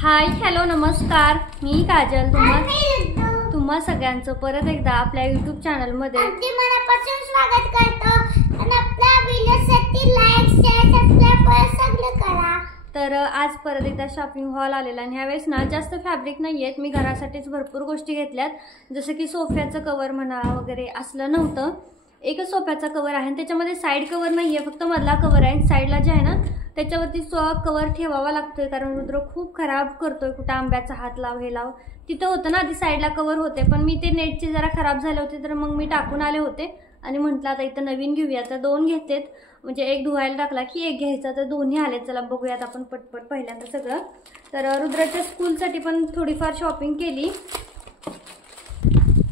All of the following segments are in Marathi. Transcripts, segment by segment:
हाय हॅलो नमस्कार, मी काजल तुम्हा सगळ्यांचं परत एकदा आपल्या YouTube चॅनल मध्ये अगदी मनापासून स्वागत करतो आणि आपल्या व्हिडिओसाठी लाईक शेअर सबस्क्राइब सगळं करा। तर आज परत एकदा शॉपिंग हॉल आलेला आणि ह्यावेळेस ना जास्त फॅब्रिक नाहीयेत, मी घरासाठीच भरपूर गोष्टी घेतल्यात, जसं की सोफ्याचं कवर म्हणा वगैरे असलं नव्हतं। एकच सोफ्याचा कवर आहे आणि त्याच्यामध्ये साइड कवर नाहीये, फक्त मधला कवर आहे। साइडला जे आहे ना त्याच्यावरती कवर ठेवावा लागतोय, कारण रुद्र खूप खराब करतोय, कुठं आंब्याचा हात लाव हे लाव। तिथं होतं ना आधी साइडला कवर होते, पण मी ते नेटचे जरा खराब झाले होते तर मग मी टाकून आले होते आणि म्हटलं आता इथं नवीन घेऊया। तर दोन घेतलेत, म्हणजे एक धुवायला टाकला की एक घ्यायचा, तर दोन्ही आले। चला बघूयात आपण पटपट पहिल्यांदा सगळं। तर रुद्राच्या स्कूलसाठी पण थोडीफार शॉपिंग केली।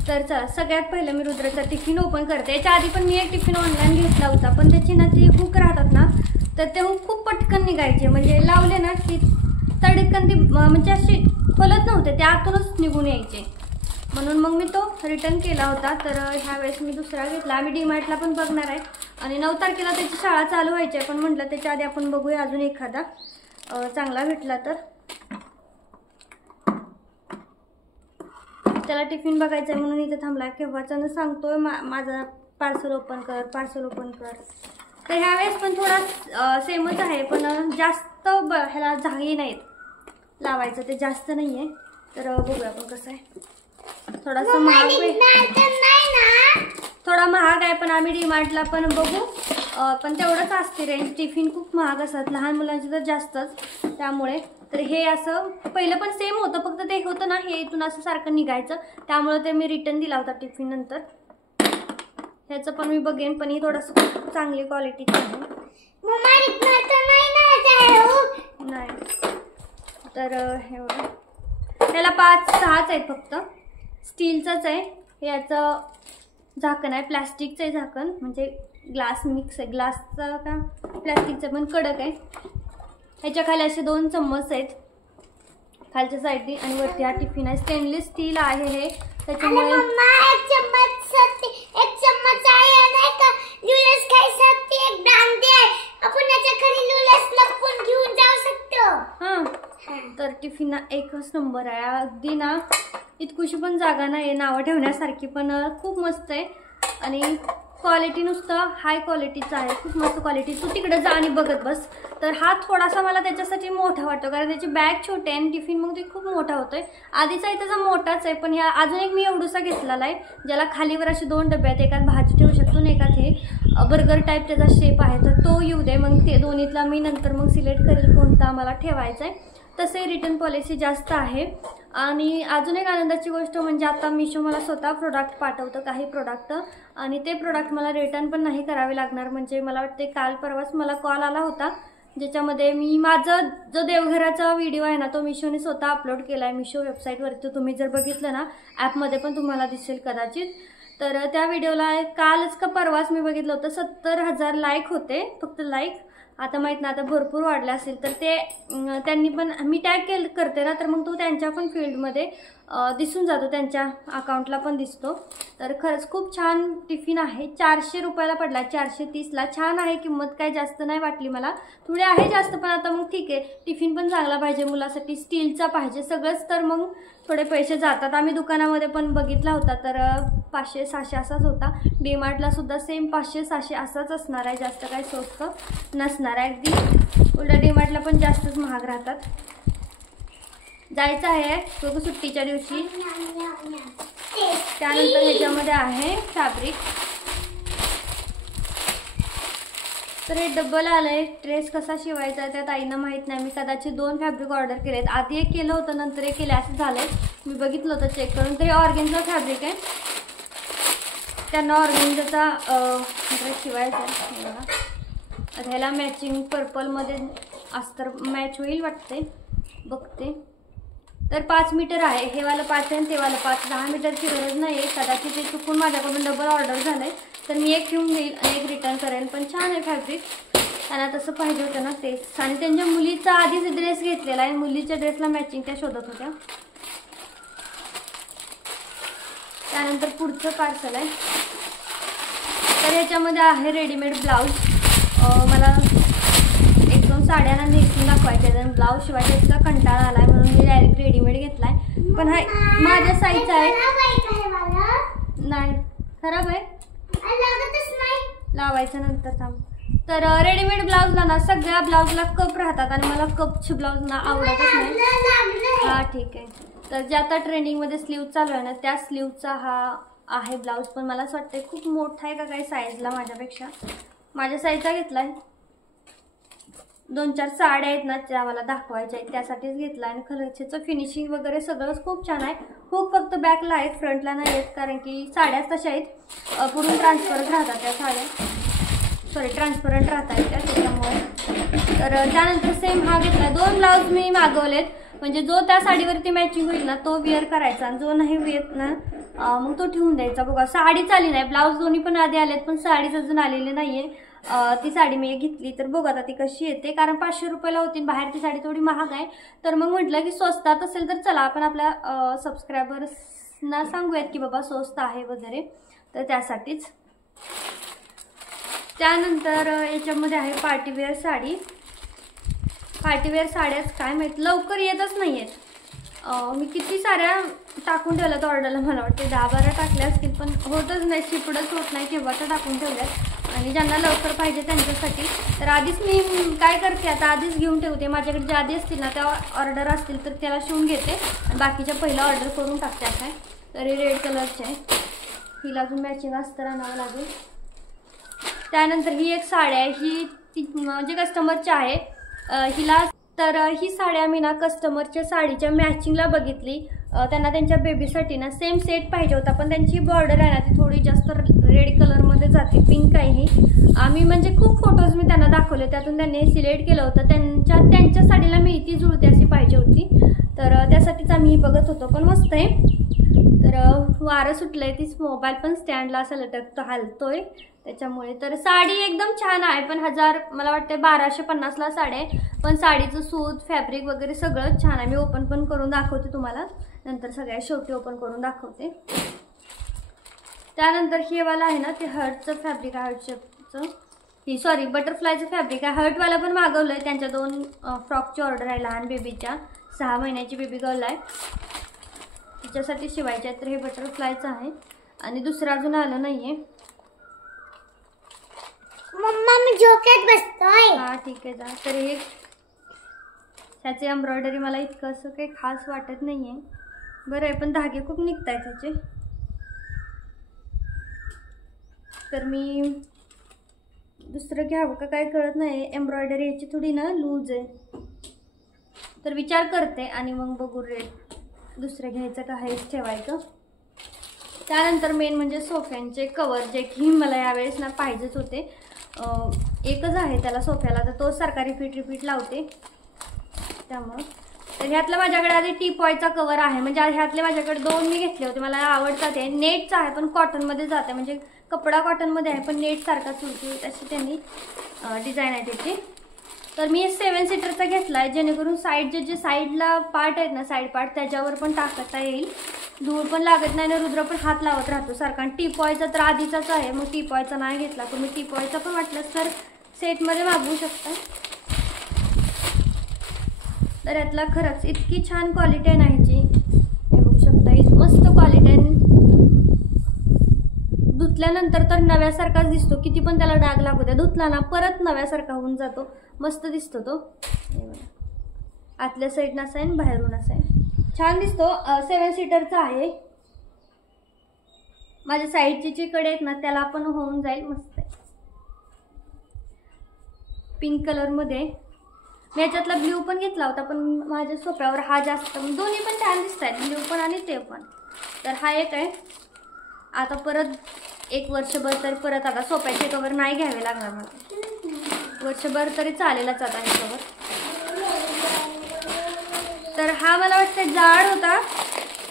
तर चला सगळ्यात पहिलं मी रुद्राचा टिफिन ओपन करते। याच्या आधी पण मी एक टिफिन ऑनलाईन घेतला होता, पण त्याची ना ती हुक राहतात ना, तर ते हुक खूप पटकन निघायचे, म्हणजे लावले ना की तडकन ती म्हणजे अशी खोलत नव्हते, ते आतूनच निघून यायचे, म्हणून मग मी तो रिटर्न केला होता। तर ह्या वेळेस मी दुसरा घेतला। आम्ही डीमार्टला पण बघणार आहे आणि 9 तारखेला त्याची शाळा चालू व्हायची आहे, पण म्हटलं त्याच्या आधी आपण बघूया अजून एखादा चांगला भेटला तर। त्याला टिफिन बघायचा आहे म्हणून इथे थांबला, केव्हाचा सांगतोय माझा पार्सल ओपन कर पार्सल ओपन कर। तर ह्यावेळेस पण थोडा सेमच आहे, पण जास्त ह्याला झागी नाहीत लावायचं, ते जास्त नाही आहे। तर बघूया आपण कसं आहे। थोडासा महाग थोडा महाग आहे, पण आम्ही डीमार्टला पण बघू, पण तेवढंच असते रेंज। टिफिन खूप महाग असतात, लहान मुलांचे तर जास्तच, त्यामुळे तर हे असं पहिलं पण सेम होतं, फक्त ते होतं ना हे इथून असं सारखं निघायचं, त्यामुळे ते मी रिटर्न दिला होता टिफिन नंतर। ह्याचं पण मी बघेन, पण ही थोडंसं चांगली क्वालिटीचं आहे। नाही तर हे ह्याला 5-6च आहेत फक्त, स्टीलचंच आहे। याचं झाकण आहे, प्लास्टिकचं आहे झाकण, म्हणजे ग्लास मिक्स आहे, ग्लासचं का प्लास्टिकचं पण कडक आहे। ह्याच्या खाली असे 2 चम्मच आहेत खालच्या साईडनी, आणि वरती हा टिफिन आहे, स्टेनलेस स्टील आहे हे, त्याच्यामुळे तर टिफिन एकच नंबर आहे, अगदी ना इतकुशी पण जागा नाही नावं ठेवण्यासारखी, पण खूप मस्त आहे आणि क्वालिटी नुसतं हाय क्वालिटीचं आहे, खूप मस्त क्वालिटी। तू तिकडे जा आणि बघत बस। तर हा थोडासा मला त्याच्यासाठी मोठा वाटतो, कारण त्याची बॅग छोटी आहे आणि टिफिन मग ते खूप मोठा होतोय। आधीचा त्याचा मोठाच आहे, पण ह्या अजून एक मी एवढूसा घेतलेला आहे, ज्याला खालीवर असे 2 डबे आहेत, एकात भाजी ठेवू शकतो आणि एकात हे बर्गर टाईप त्याचा शेप आहे, तर तो येऊ दे, मग ते दोन्हीतला मी नंतर मग सिलेक्ट करेल कोणता मला ठेवायचा आहे। तसे रिटर्न पॉलिसी जास्त आहे। आणि अजून एक आनंदाची गोष्ट म्हणजे आता मिशो मला स्वतः प्रोडक्ट पाठवतं, काही प्रोडक्ट, आणि ते प्रोडक्ट मला रिटर्न पण नाही करावे लागणार। म्हणजे मला वाटते काल परवाच मला कॉल आला होता, ज्याच्यामध्ये मी माझं जो देवघराचा व्हिडिओ आहे ना तो मिशोने स्वतः अपलोड केला आहे मिशो वेबसाईटवरती। तुम्ही जर बघितलं ना ॲपमध्ये पण तुम्हाला दिसेल कदाचित। तर त्या व्हिडिओला कालच का परवाच मी बघितलं होतं, 70,000 लाईक होते फक्त लाईक, आता माहीत ना आता भरपूर वाढले असेल। तर ते त्यांनी पण मी टॅग करते ना, तर मग तो त्यांच्या पण फील्डमध्ये दिसून जातो, त्यांच्या अकाउंटला पण दिसतो। तर खरंच खूप छान टिफिन आहे, 400 रुपयाला पडला, 430ला। छान आहे, किंमत काय जास्त नाही वाटली मला, थोडी आहे जास्त, पण आता मग ठीक आहे, टिफिन पण चांगला पाहिजे मुलासाठी, स्टीलचा पाहिजे सगळंच, तर मग थोडे पैसे जातात। आम्ही दुकानामध्ये पण बघितला होता तर 500-600 असाच होता, डीमार्टला सुद्धा सेम 500-600 असाच असणार आहे, जास्त काही स्वस्त नसणार आहे, अगदी उलट डीमार्टला पण जास्तच महाग राहतात। जायचं आहे बघू सुट्टीच्या दिवशी। त्यानंतर ह्याच्यामध्ये आहे फॅब्रिक, तर हे डबल आलंय, ड्रेस कसा शिवायचा त्या ताईंना माहीत नाही, मी कदाचित 2 फॅब्रिक ऑर्डर केलेत, आधी एक केलं होतं नंतर एक केलं, असं झालंय। मी बघितलं होतं चेक करून, तर हे ऑर्गेन्झा फॅब्रिक आहे, त्यांना ऑर्गेन्झाचा ड्रेस शिवायचा आहे। आता ह्याला मॅचिंग पर्पलमध्ये अस्तर मॅच होईल वाटते, बघते। तर 5 मीटर आहे, हे वाला 5 आहे, ते वाला 5, 10 मीटरची गरज नाही आहे, कदाचित ते चुकून माझ्याकडून डबल ऑर्डर झालंय, तर मी एक घेऊन घेईल आणि एक रिटर्न करेन। पण छान आहे फॅब्रिक, त्यांना तसं पाहिजे होतं ना तेच। आणि त्यांच्या मुलीचा आधीच ड्रेस घेतलेला आहे, मुलीच्या ड्रेसला मॅचिंग त्या शोधत होत्या। त्यानंतर पुढचं पार्सल आहे, तर ह्याच्यामध्ये आहे रेडीमेड ब्लाऊज। मला 1-2 साड्यांना नेसून दाखवायच्या, ब्लाऊज शिवायचा कंटाळा आलाय, म्हणून मी पण हा माझ्या साईजचा आहे. नाही खराब आहे, लावायचं नंतर थांब. तर रेडीमेड ब्लाऊजला ना सगळ्या ब्लाऊजला कप राहतात आणि मला कपचे ब्लाऊज ना आवडतच नाही. हा ठीक आहे. तर जे आता ट्रेंडिंगमध्ये स्लीव चालू आहे ना त्या स्लीवचा हा आहे ब्लाऊज. पण मला असं वाटतं खूप मोठा आहे का काही साईजला माझ्यापेक्षा. माझ्या साईजचा घेतला आहे. 2-4 साड्या आहेत ना त्या मला दाखवायच्या आहेत त्यासाठीच घेतला. आणि खरंच फिनिशिंग वगैरे सगळंच खूप छान आहे. खूप फक्त बॅकला आहेत, फ्रंटला नाही आहेत, कारण की साड्याच तशा आहेत. पुढून ट्रान्सपरंट राहतात त्या साड्या, सॉरी ट्रान्सपरंट राहतात त्या त्याच्यामुळे. तर त्यानंतर सेम हा घेतला. 2 ब्लाऊज मी मागवलेत, म्हणजे जो त्या साडीवरती मॅचिंग होईल ना तो वेअर करायचा आणि जो नाही वेअर ना मग तो ठेवून द्यायचा. बघा साडीच आली नाही, ब्लाऊज दोन्ही पण आधी आलेत पण साडीच अजून आलेली नाहीये. ती साडी मी घेतली तर बघा आता ती कशी येते, कारण 500 रुपयाला होती. बाहेर ती साडी थोडी महाग आहे, तर मग म्हटलं की स्वस्तात असेल तर चला आपण आपल्या सबस्क्रायबर्सना सांगूयात की बाबा स्वस्त आहे वगैरे, तर त्यासाठीच. त्यानंतर याच्यामध्ये आहे पार्टीवेअर साडी. पार्टीवेअर साड्याच काय माहीत लवकर येतच नाही आहेत. मी किती साऱ्या टाकून ठेवल्यात ऑर्डरला, मला वाटते 10-12 टाकल्या असतील पण होतच नाही, शिपडच होत नाही. केव्हाच्या टाकून ठेवल्यात. आणि ज्यांना लवकर पाहिजे त्यांच्यासाठी तर आधीच मी काय करते आता आधीच घेऊन ठेवते. माझ्याकडे ज्या आधी असतील ना त्या ऑर्डर असतील तर त्याला शिवून घेते आणि बाकीच्या पहिला ऑर्डर करून टाकते. काय तर हे रेड कलरचे आहे, हिला अजून मॅचिंग अस्तर आणावं लागेल. त्यानंतर ही एक साडी आहे, ही ती म्हणजे कस्टमरची आहे हिला. तर ही साडी आम्ही ना कस्टमरच्या साडीच्या मॅचिंगला बघितली. त्यांना त्यांच्या बेबीसाठी ना सेम सेट पाहिजे होता, पण त्यांची बॉर्डर आहे ना ती थोडी जास्त रेड कलरमध्ये जाते, पिंक आहे ही. आम्ही म्हणजे खूप फोटोज मी त्यांना दाखवले, त्यातून त्यांनी सिलेक्ट केलं होतं. त्यांच्या साडीला मी ती जुळते अशी पाहिजे होती, तर त्यासाठीच आम्ही ही बघत होतो. पण मस्त आहे. तर वारं सुटलंय, तीच मोबाईल पण स्टँडला असं लटकतो हलतोय त्याच्यामुळे. तर साडी एकदम छान आहे, पण मला वाटतं 1250ला साडी आहे. पण साडीचं सूत फॅब्रिक वगैरे सगळंच छान आहे. मी ओपन पण करून दाखवते तुम्हाला नंतर, सगळ्या शेवटी ओपन करून दाखवते. त्यानंतर हे वाला आहे ना ते हर्टचं फॅब्रिक आहे, ही सॉरी बटरफ्लायचं फॅब्रिक आहे. हर्टवाला पण मागवलं आहे. त्यांच्या 2 फ्रॉकची ऑर्डर आहे लहान बेबीच्या, 6 महिन्याची बेबी गर्ल आहे, तिच्यासाठी शिवायचे आहे. तर हे बटरफ्लायचं आहे आणि दुसरं अजून आलं नाहीये. मम्मा मी झोक्यात बसतोय. हा ठीक आहे जा. तर हे ह्याचे एम्ब्रॉयडरी मला इतकं असं काही खास वाटत नाहीये. बरं आहे पण धागे खूप निघत आहेत त्याचे. तर मी दुसरं घ्यावं का काय कळत नाही. एम्ब्रॉयडरी ह्याची थोडी ना लूज आहे, तर विचार करते आणि मग बघू रेट दुसरं घ्यायचं का हेच ठेवायचं. त्यानंतर मेन म्हणजे सोफ्यांचे कवर, जे की मला यावेळेस ना पाहिजेच होते. एकच आहे त्याला सोफ्याला, तर तो सारखा रिपीट लावते त्यामुळं. तर ह्यातलं माझ्याकडे आधी टीपॉयचा कवर आहे, म्हणजे ह्यातले माझ्याकडे 2 मी घेतले होते. मला आवडतात ते. नेटचा आहे पण कॉटनमध्ये जाते, म्हणजे कपडा कॉटनमध्ये आहे पण नेट सारखा चुलचुलीत अशी त्यांनी डिझाईन आहे त्याची. तर मी 7 सीटरचा घेतला आहे, जेणेकरून साईडचे जे साईडला पार्ट आहेत ना साईड पार्ट त्याच्यावर पण टाकता येईल, धूळ पण लागत नाही आणि रुद्र पण हात लावत राहतो सारखा. आणि टीपॉयचा तर आधीचाच आहे, मग टीपॉयचा नाही घेतला. तुम्ही टीपॉयचा पण वाटलंच तर सेटमध्ये मागवू शकता. तर यातला खरंच इतकी छान क्वालिटी आहे ना ह्याची, हे बघू शकता. मस्त क्वालिटी आहे. धुतल्यानंतर तर नव्यासारखाच दिसतो, किती पण त्याला डाग लागू द्या, धुतला ना परत नव्यासारखा होऊन जातो. मस्त दिसतो तो. आतल्या साईडनं असा आहे आणि बाहेरून असा आहे, छान दिसतो. 7 सीटरचा आहे. माझ्या साईडचे जे कडे आहेत ना त्याला पण होऊन जाईल. मस्त आहे, पिंक कलरमध्ये. मी याच्यातला ब्ल्यू पण घेतला होता, पण माझ्या सोफ्यावर हा जास्त, दोन्ही पण छान दिसत आहेत, ब्ल्यू पण आणि ते पण. तर हा एक आहे. आता परत 1 वर्षभर तर परत आता सोफ्याचे कवर नाही घ्यावे लागणार मला, वर्षभर तरी चालेलच आता हे कवर. तर हा मला वाटतं जाड होता,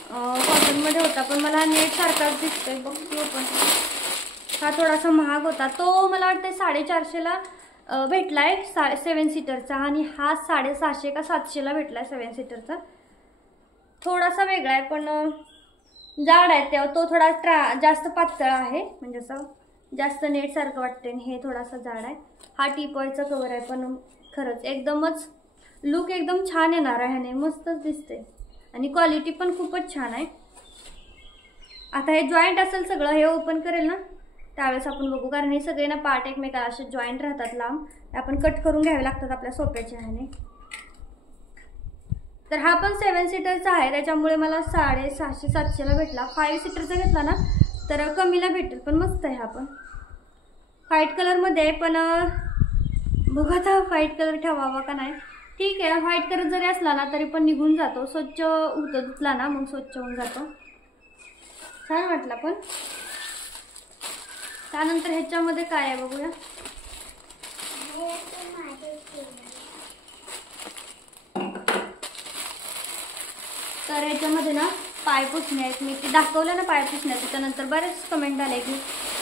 कॉटनमध्ये होता, पण मला नेट सारखाच दिसतोय बघतो. पण हा थोडासा महाग होता, तो मला वाटतं 450ला भेटलाय 7 सीटरचा, आणि हा 650 का 700ला भेटलाय 7 सीटरचा. थोडासा वेगळा आहे पण जाड आहे, तेव्हा तो थोडा जास्त पातळ आहे, म्हणजे असं जास्त नेट सारखं वाटते. हे थोडासा जाड आहे. हा टीपॉयचा कवर आहे, पण खरंच एकदमच लुक एकदम छान येणार आहे ह्याने, मस्तच दिसते. आणि क्वालिटी पण खूपच छान आहे. आता हे जॉईंट असेल सगळं, हे ओपन करेल ना त्यावेळेस आपण बघू, कारण हे सगळे ना पार्ट एकमेकाला असे जॉईंट राहतात लांब, आपण कट करून घ्यावे लागतात आपल्या सोप्याच्या ह्याने. तर हा पण 7 सीटरचा आहे, त्याच्यामुळे मला 650-700ला भेटला. 5 सीटरचा घेतला ना तर कमीला भेटेल, पण मस्त आहे. हा पण व्हाईट कलरमध्ये आहे, पण बघू आता व्हाईट कलर ठेवावा का नाही. ठीक आहे, व्हाईट कलर जरी असला ना तरी पण निघून जातो, स्वच्छ होतो धुतला ना मग स्वच्छ होऊन जातो. छान वाटला. पण त्यानंतर ह्याच्यामध्ये काय आहे बघूया. तर ह्याच्यामध्ये ना पाय पुसणे आहेत. मी ते दाखवलं ना पाय पुसण्या, त्याच्यानंतर बरेच कमेंट आले की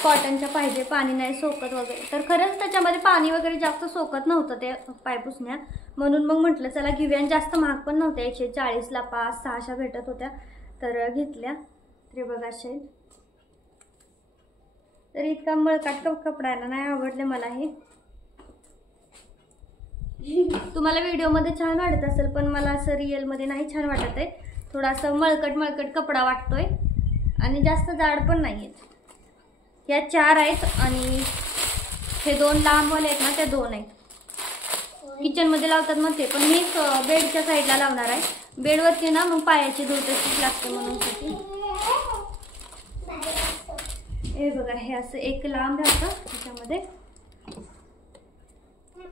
कॉटनच्या पाहिजे, पाणी नाही सोकत वगैरे. तर खरंच त्याच्यामध्ये पाणी वगैरे जास्त सोकत नव्हतं ते पाय पुसण्या, म्हणून मग म्हटलं चला घेऊया. जास्त महाग पण नव्हत्या, 140ला 5-6 भेटत होत्या तर घेतल्या. तरी बघा असे, तर इतका मळकाट कपडा आहे ना, नाही आवडले मला हे. तुम्हाला व्हिडिओमध्ये छान वाटत असेल, पण मला असं रिअलमध्ये नाही छान वाटत आहे. थोडासा मळकट कपडा वाटतोय आणि जास्त जाड पण नाही आहेत. या 4 आहेत आणि हे 2 लांबवाले आहेत ना, त्या 2 आहेत. किचनमध्ये लावतात मग ते, पण मी बेडच्या साईडला लावणार आहे. बेडवरती ना मग पायाची धूळ तशीच लागते म्हणून साठी. हे बघा, हे असं एक लांब राहतं त्याच्यामध्ये.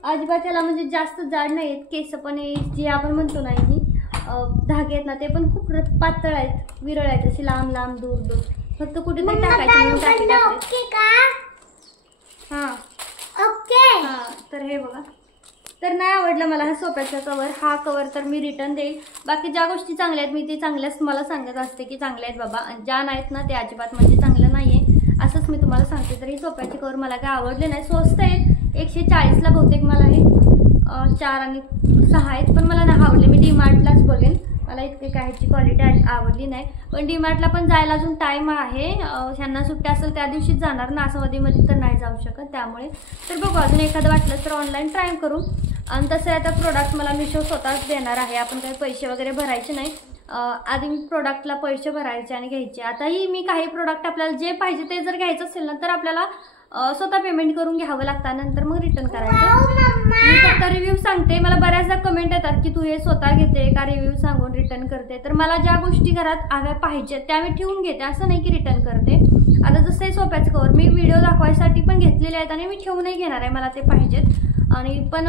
अजिबात त्याला म्हणजे जास्त जाड नाही आहेत केस, पण जे आपण म्हणतो ना ही धागे आहेत ना ते पण खूप पातळ आहेत, विरळ आहेत, अशी लांब लांब दूर दूर. फक्त कुठे तरी टाकायचे. हां तर हे बघा. तर नाही आवडलं मला हा सोप्याचा कवर. हा कवर तर मी रिटर्न देईल. बाकी ज्या गोष्टी चांगल्या आहेत मी ते चांगल्याच मला सांगत असते की चांगल्या आहेत बाबा, आणि ज्या नाहीत ना ते अजिबात म्हणजे चांगलं नाही आहे असंच मी तुम्हाला सांगते. तर ही सोप्याचे कवर मला काय आवडले नाही. स्वस्त आहेत, 140ला बहुतेक मला हे 4 आणि 6 आहेत, पण मला नाही आवडले. मी डीमार्टलाच बघेन, मला इतके काहीची क्वालिटी आवडली नाही. पण डीमार्टला पण जायला अजून टाईम आहे. ह्यांना सुट्ट्या असेल त्या दिवशीच जाणार ना, असं मध्ये तर नाही जाऊ शकत. त्यामुळे तर बघू, अजून एखादं वाटलं तर ऑनलाईन ट्राय करू. आणि तसं आता प्रोडक्ट मला मिशो स्वतःच देणार आहे, आपण काही पैसे वगैरे भरायचे नाही. आधी प्रोडक्टला पैसे भरायचे आणि घ्यायचे. आताही मी काही प्रोडक्ट आपल्याला जे पाहिजे ते जर घ्यायचं असेल ना तर आपल्याला स्वतः पेमेंट करून घ्यावं लागतं, नंतर मग रिटर्न करायचं. मी फक्त रिव्ह्यू सांगते. मला बऱ्याचदा कमेंट येतात की तू हे स्वतः घेते का रिव्ह्यू सांगून रिटर्न करते. तर मला ज्या गोष्टी घरात हव्या पाहिजेत त्या मी ठेवून घेते, असं नाही की रिटर्न करते. आता जसं हे सोप्याचं कवर मी व्हिडिओ दाखवायसाठी पण घेतलेले आहेत आणि मी ठेवूनही घेणार आहे, मला ते पाहिजेत. आणि पण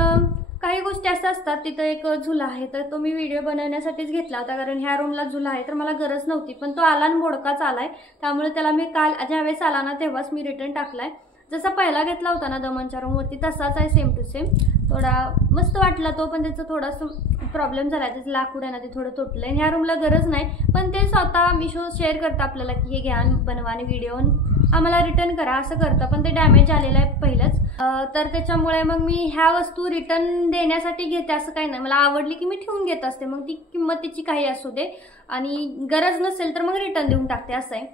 काही गोष्टी असं असतात, तिथं एक झुला आहे तर तो मी व्हिडिओ बनवण्यासाठीच घेतला होता, कारण ह्या रूमला झुला आहे तर मला गरज नव्हती, पण तो आला आणि मोडकाच आलाय. त्यामुळे त्याला मी काल ज्यावेळेस आला ना तेव्हाच मी रिटर्न टाकलाय. जसा पहिला घेतला होता ना दमनच्या रूमवरती तसाच आहे, सेम टू सेम. थोडा मस्त वाटला तो, पण त्याचा थोडासा प्रॉब्लेम झाला, त्याचं लाकूड आहे ना ते थोडं तुटलं आहे. ह्या रूमला गरज नाही, पण ते स्वतः मिशो शेअर करतं आपल्याला की हे घ्या बनवा आणि व्हिडिओ आम्हाला रिटर्न करा असं करतं, पण ते डॅमेज आलेलं आहे पहिलंच. तर त्याच्यामुळे मग मी ह्या वस्तू रिटर्न देण्यासाठी घेते असं काही नाही. मला आवडली की मी ठेवून घेत असते, मग ती किंमत तिची काही असू दे, आणि गरज नसेल तर मग रिटर्न देऊन टाकते असं आहे.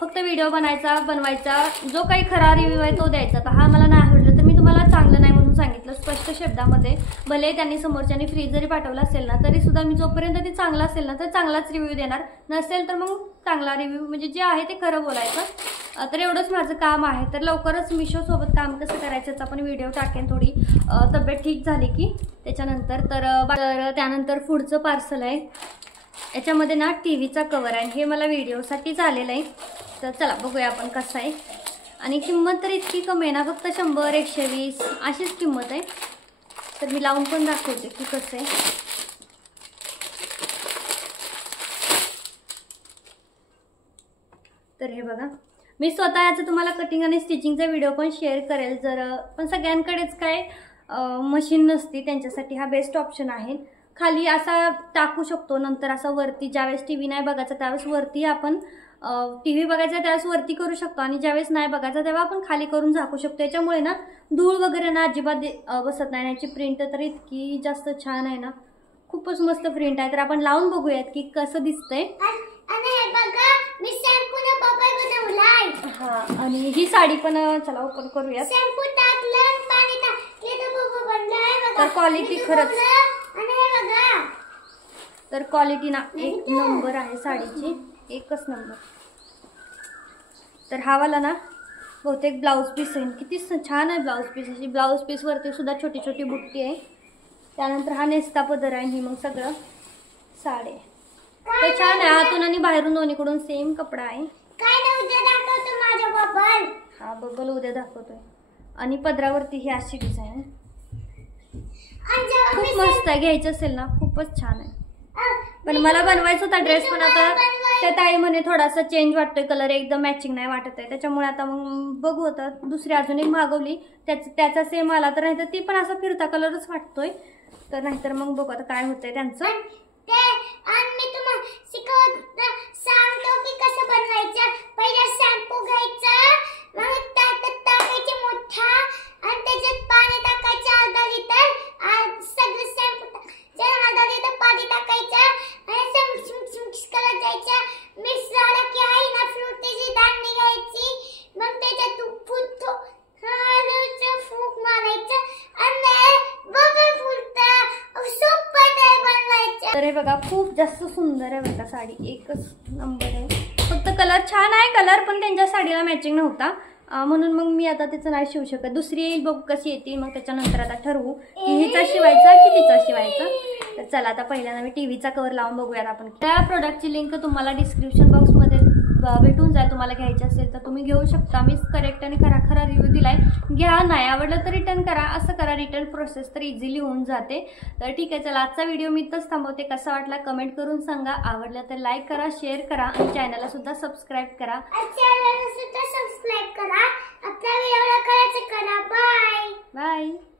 फक्त व्हिडिओ बनवायचा, जो काही खरा रिव्ह्यू आहे तो द्यायचा. तर हा मला नाही आवडलं तर मी तुम्हाला चांगलं नाही म्हणून सांगितलं स्पष्ट शब्दामध्ये. भले त्यांनी समोरच्यानी फ्री जरी पाठवला असेल ना तरी सुद्धा मी जोपर्यंत ते चांगलं असेल ना तर चांगलाच रिव्ह्यू देणार, नसेल तर मग चांगला रिव्ह्यू म्हणजे जे आहे ते खरं बोलायचं. तर एवढंच माझं काम आहे. तर लवकरच मिशोसोबत काम कसं करायचं याचा पण व्हिडिओ टाकेन, थोडी तब्येत ठीक झाली की त्याच्यानंतर. तर त्यानंतर पुढचं पार्सल आहे. याच्यामध्ये ना टीव्हीचा कवर आहे, हे मला व्हिडिओसाठीच आलेलं आहे. तर चला बघूया आपण कसं आहे. आणि किंमत तर इतकी कमी आहे ना, फक्त 100, 120 अशीच किंमत आहे. तर मी लावून पण दाखवते की कसं आहे. तर हे बघा, मी स्वतः याचं तुम्हाला कटिंग आणि स्टिचिंगचा व्हिडिओ पण शेअर करेल जर, पण सगळ्यांकडेच काय मशीन नसते, त्यांच्यासाठी हा बेस्ट ऑप्शन आहे. खाली असा टाकू शकतो, नंतर असा वरती ज्यावेळेस टीव्ही नाही बघायचा त्यावेळेस वरती आपण टीव्ही बघायचा त्यावेळेस वरती करू शकतो, आणि ज्यावेळेस नाही बघायचा तेव्हा आपण खाली करून झाकू शकतो. याच्यामुळे ना धूळ वगैरे ना अजिबात बसत नाही. याची प्रिंट तर इतकी जास्त छान आहे ना, खूपच मस्त प्रिंट आहे. तर आपण लावून बघूयात की कसं दिसतंय. हा, आणि ही साडी पण चला ओपन करूया. तर क्वालिटी खरंच तर क्वालिटी ना एक नंबर आहे साडीची, एकच नंबर. तर हा वाला ना बहुतेक ब्लाऊज पीस आहे, किती छान आहे ब्लाऊज पीस. अशी ब्लाऊज पीसवरती सुद्धा छोटी छोटी बुट्टी आहे. त्यानंतर हा नेस्ता पदर आहे. ही मग सगळं साडे तर छान आहे, आतून आणि बाहेरून दोन्हीकडून सेम कपडा आहे. हा बबल उद्या दाखवतोय. आणि पदरावरती ही अशी डिझाईन आहे, खूप मस्त आहे. घ्यायचं असेल ना खूपच छान आहे. पण मला बनवायचा होता ड्रेस, पण आता त्या ताई म्हणे थोडासा चेंज वाटतोय, कलर एकदम मॅचिंग नाही वाटत आहे. त्याच्यामुळे आता मग बघू, आता दुसरी अजून एक मागवली त्याचा सेम आला तर, नाही तर ती पण असा फिरता कलरच वाटतोय. तर नाहीतर मग बघू आता काय होतंय त्यांचं. मी तुम्हाला सांगतो की कसं बनवायचं. पहिला शॅम्पू घ्यायचा, मग त्यात टाकायचे मोठा आणि त्याच्यात पाणी टाकायचं अर्धा लिटर. सगळं शॅम्पू अर्धा लिटर पाणी टाकायचं आणि मिक्स करत जायचं. मिक्स झालं की आहे ना फ्रुटीची दांडी घ्यायची, मग त्याच्यात फूक मारायचं आणि बघा फुलतं. सोपं आहे बनवायचं. तर हे बघा खूप जास्त सुंदर आहे बघा साडी, एकच नंबर आहे. फक्त कलर छान आहे, कलर पण त्यांच्या साडीला मॅचिंग नव्हता, म्हणून मग मी आता त्याचं नाही शिवू शकत. दुसरी येईल बघू कशी येते, मग त्याच्यानंतर आता ठरवू की हिचा शिवायचा की तिचा शिवायचा. तर चला आता पहिल्यांदा मी टीव्हीचा कवर लावून बघूयात आपण. त्या प्रोडक्टची लिंक तुम्हाला डिस्क्रिप्शन बॉक्समध्ये भेटून जाईल. तुम्हाला घ्यायची असेल तर तुम्ही घेऊ शकता. मी करेक्ट आणि खरा रिव्ह्यू दिलाय. घ्या, नाही आवडलं तर रिटर्न करा. असं करा, रिटर्न प्रोसेस तर इझिली होऊन जाते. तर ठीक आहे, चला आजचा व्हिडिओ मी इथंच थांबवते. कसा वाटला कमेंट करून सांगा. आवडलं तर लाईक करा, शेअर करा आणि चॅनलला सुद्धा सबस्क्राईब करा. आपल्या व्हिडिओला करायचं करा. Bye bye.